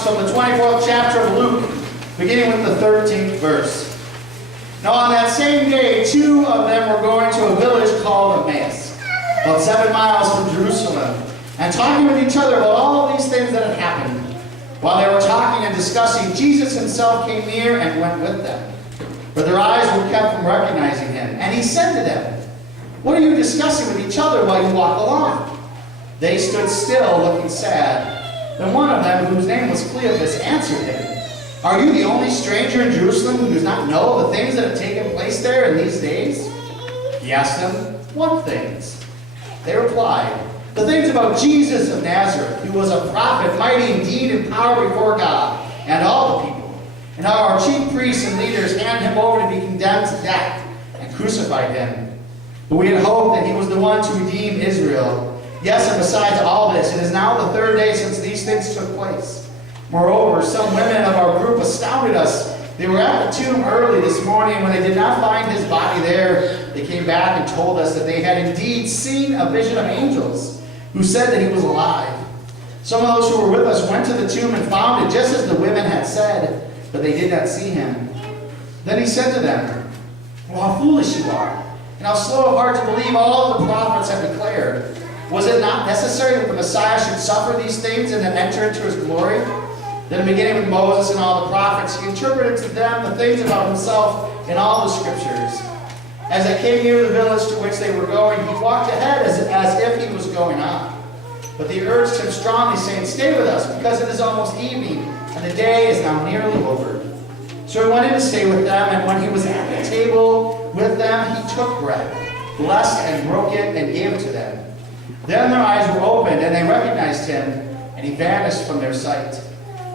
comes from the 24th chapter of Luke, beginning with the 13th verse. Now on that same day, two of them were going to a village called Emmaus, about 7 miles from Jerusalem, and talking with each other about all these things that had happened. While they were talking and discussing, Jesus himself came near and went with them. But their eyes were kept from recognizing him. And he said to them, "What are you discussing with each other while you walk along?" They stood still, looking sad. Then one of them, whose name was Cleopas, answered him, "Are you the only stranger in Jerusalem who does not know the things that have taken place there in these days?" He asked them, "What things?" They replied, "The things about Jesus of Nazareth, who was a prophet, mighty in deed and power before God and all the people, and how our chief priests and leaders handed him over to be condemned to death and crucified him. But we had hoped that he was the one to redeem Israel. Yes, and besides all this, it is now the third day since these things took place. Moreover, some women of our group astounded us. They were at the tomb early this morning, and when they did not find his body there, they came back and told us that they had indeed seen a vision of angels who said that he was alive. Some of those who were with us went to the tomb and found it just as the women had said, but they did not see him." Then he said to them, "Well, how foolish you are, and how slow of heart to believe all the prophets have declared. Was it not necessary that the Messiah should suffer these things and then enter into his glory?" Then beginning with Moses and all the prophets, he interpreted to them the things about himself in all the scriptures. As they came near the village to which they were going, he walked ahead as if he was going on. But they urged him strongly, saying, "Stay with us, because it is almost evening, and the day is now nearly over." So he went in to stay with them, and when he was at the table with them, he took bread, blessed and broke it, and gave it to them. Then their eyes were opened, and they recognized him, and he vanished from their sight.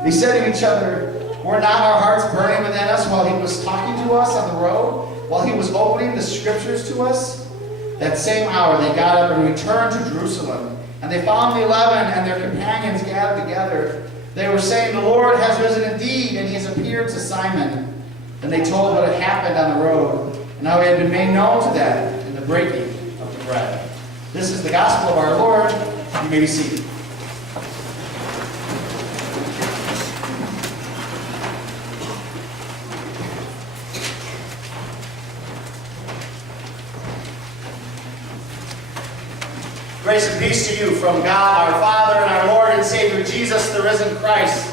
They said to each other, "Were not our hearts burning within us while he was talking to us on the road, while he was opening the scriptures to us?" That same hour they got up and returned to Jerusalem, and they found the 11 and their companions gathered together. They were saying, "The Lord has risen indeed, and he has appeared to Simon." And they told what had happened on the road, and how he had been made known to them in the breaking of the bread. This is the gospel of our Lord. You may be seated. Grace and peace to you from God our Father and our Lord and Savior Jesus, the risen Christ.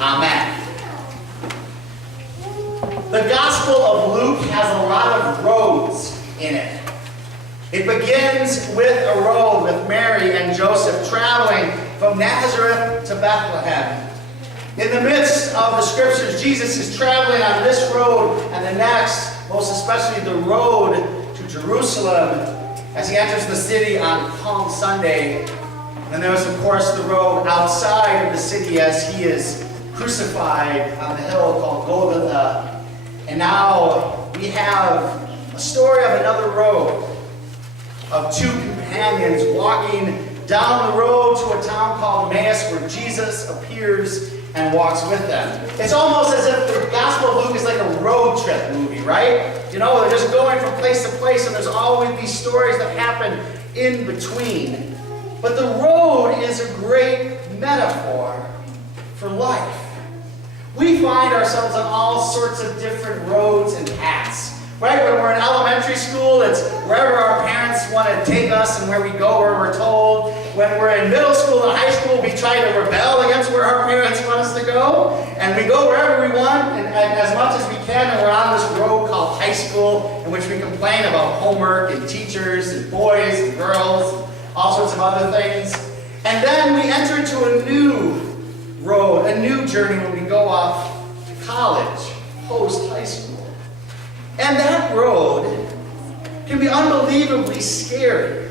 Amen. The Gospel of Luke has a lot of roads in it. It begins with a road with Mary and Joseph traveling from Nazareth to Bethlehem. In the midst of the scriptures, Jesus is traveling on this road and the next, most especially the road to Jerusalem, as he enters the city on Palm Sunday. And there's, of course, the road outside of the city as he is crucified on the hill called Golgotha. And now we have a story of another road, of two companions walking down the road to a town called Emmaus, where Jesus appears and walks with them. It's almost as if the Gospel of Luke is like a road trip movie, right? You know, they're just going from place to place, and there's always these stories that happen in between. But the road is a great metaphor for life. We find ourselves on all sorts of different roads and paths. Right? When we're in elementary school, it's wherever our parents want to take us and where we go where we're told. When we're in middle school and high school, we try to rebel against where our parents want us to go. And we go wherever we want and as much as we can. And we're on this road called high school, in which we complain about homework and teachers and boys and girls, all sorts of other things. And then we enter into a new road, a new journey when we go off to college, post-high school. And that road can be unbelievably scary,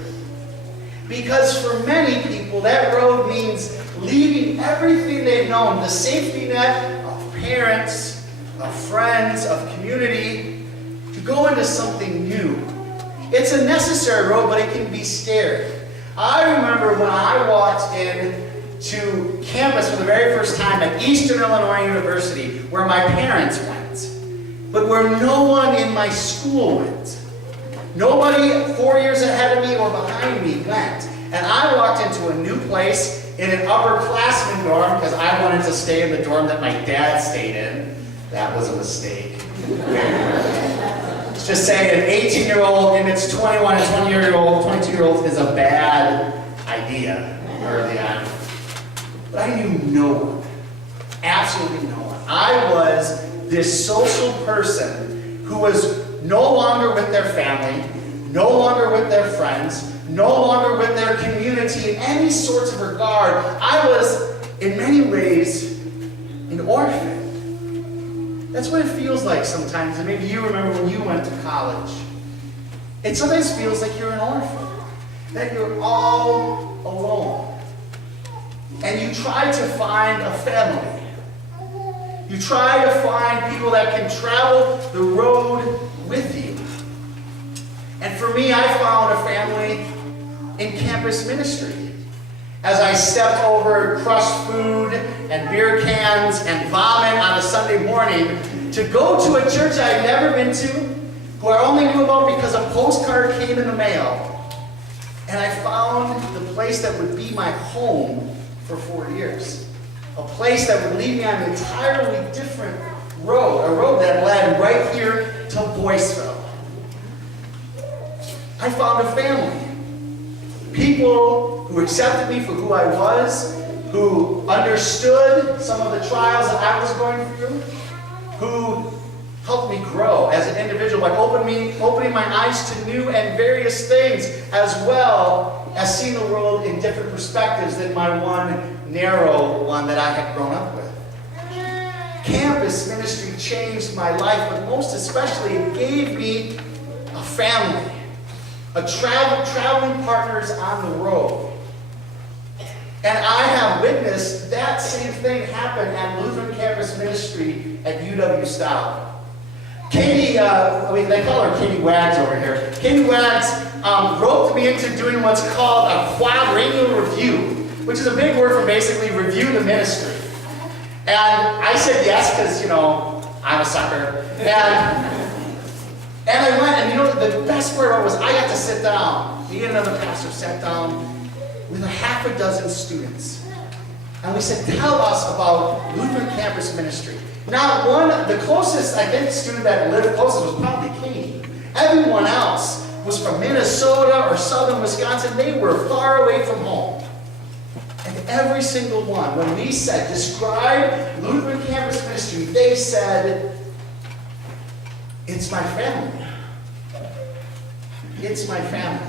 because for many people that road means leaving everything they've known, the safety net of parents, of friends, of community, to go into something new. It's a necessary road, but it can be scary. I remember when I walked into campus for the very first time at Eastern Illinois University, where my parents went, but where no one in my school went. Nobody 4 years ahead of me or behind me went. And I walked into a new place in an upperclassman dorm because I wanted to stay in the dorm that my dad stayed in. That was a mistake. It's just saying an 18-year-old and its 21 and 20-year-old, 22-year-old is a bad idea early on. But I knew no one. Absolutely no one. I was this social person who was no longer with their family, no longer with their friends, no longer with their community in any sorts of regard. I was, in many ways, an orphan. That's what it feels like sometimes, and maybe you remember when you went to college. It sometimes feels like you're an orphan, that you're all alone. And you try to find a family. You try to find people that can travel the road with you. And for me, I found a family in campus ministry. As I stepped over crushed food and beer cans and vomit on a Sunday morning to go to a church I had never been to, who I only knew about because a postcard came in the mail. And I found the place that would be my home for 4 years. A place that would lead me on an entirely different road. A road that led right here to Boyceville. I found a family. People who accepted me for who I was, who understood some of the trials that I was going through, who helped me grow as an individual by opening my eyes to new and various things, as well as seeing the world in different perspectives than my one narrow one that I had grown up with. Campus ministry changed my life, but most especially it gave me a family, traveling partners on the road. And I have witnessed that same thing happen at Lutheran campus ministry at UW-Style. Katie, they call her Katie Wags over here. Katie Wags roped me into doing what's called a quadrennial review, which is a big word for basically review the ministry. And I said yes because, I'm a sucker. And I went, and the best part was I got to sit down. Me and another pastor sat down with a half a dozen students. And we said, tell us about Lutheran campus ministry. Now, the closest, I think, student that lived closest was probably Katie. Everyone else was from Minnesota or southern Wisconsin. They were far away from home. And every single one, when we said, describe Lutheran campus ministry, they said, it's my family. It's my family.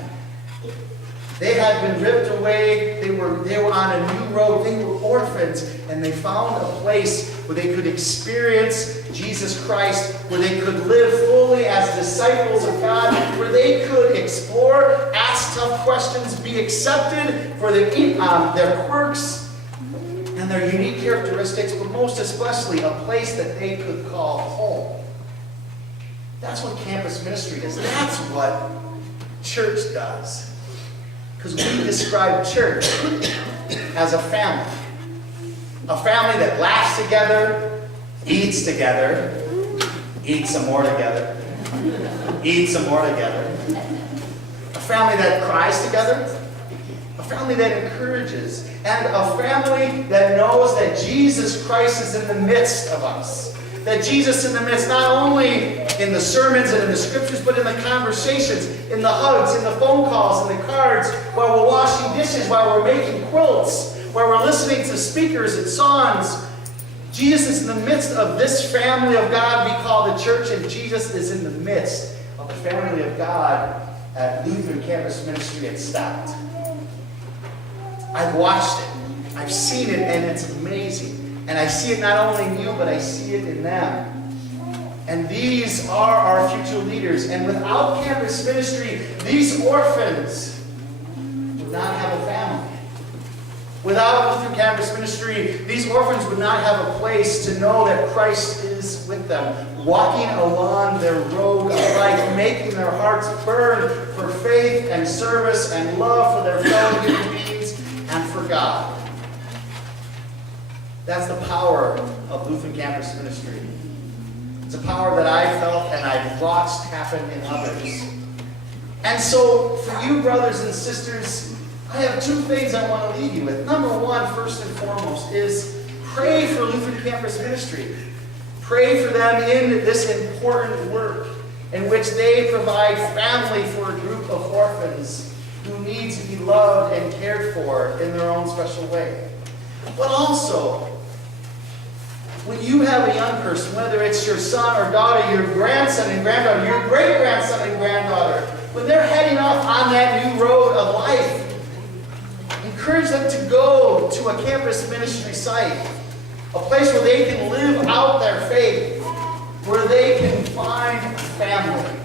They had been ripped away. They were on a new road. They were orphans, and they found a place where they could experience Jesus Christ, where they could live fully as disciples of God, where they could explore, ask tough questions, be accepted for their quirks and their unique characteristics, but most especially a place that they could call home. That's what campus ministry is. That's what church does. Because we describe church as a family. A family that laughs together, eats together, eats some more together, eats some more together. A family that cries together. A family that encourages. And a family that knows that Jesus Christ is in the midst of us. That Jesus in the midst, not only in the sermons and in the scriptures, but in the conversations, in the hugs, in the phone calls, in the cards, while we're washing dishes, while we're making quilts, while we're listening to speakers and songs. Jesus is in the midst of this family of God we call the church, and Jesus is in the midst of the family of God at Lutheran Campus Ministry at Stout. I've watched it. I've seen it, and it's amazing. And I see it not only in you, but I see it in them. And these are our future leaders. And without campus ministry, these orphans would not have a family. Without Lutheran campus ministry, these orphans would not have a place to know that Christ is with them, walking along their road of life, making their hearts burn for faith and service and love for their fellow human beings and for God. That's the power of Lutheran campus ministry. It's a power that I felt and I've watched happen in others. And so, for you, brothers and sisters, I have two things I want to leave you with. Number one, first and foremost, is Pray for Lutheran Campus Ministry. Pray for them in this important work in which they provide family for a group of orphans who need to be loved and cared for in their own special way. But also, when you have a young person, whether it's your son or daughter, your grandson and granddaughter, your great-grandson and granddaughter, when they're heading off on that new road of life, encourage them to go to a campus ministry site, a place where they can live out their faith, where they can find family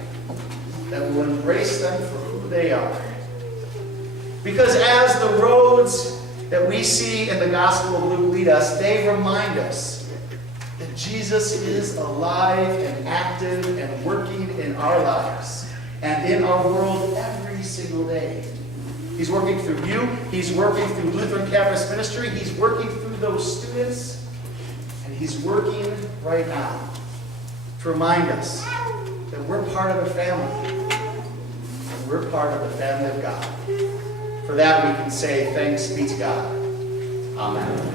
that will embrace them for who they are. Because as the roads that we see in the Gospel of Luke lead us, they remind us that Jesus is alive and active and working in our lives and in our world every single day. He's working through you. He's working through Lutheran Campus Ministry. He's working through those students. And He's working right now to remind us that we're part of a family. And we're part of the family of God. For that we can say, thanks be to God. Amen.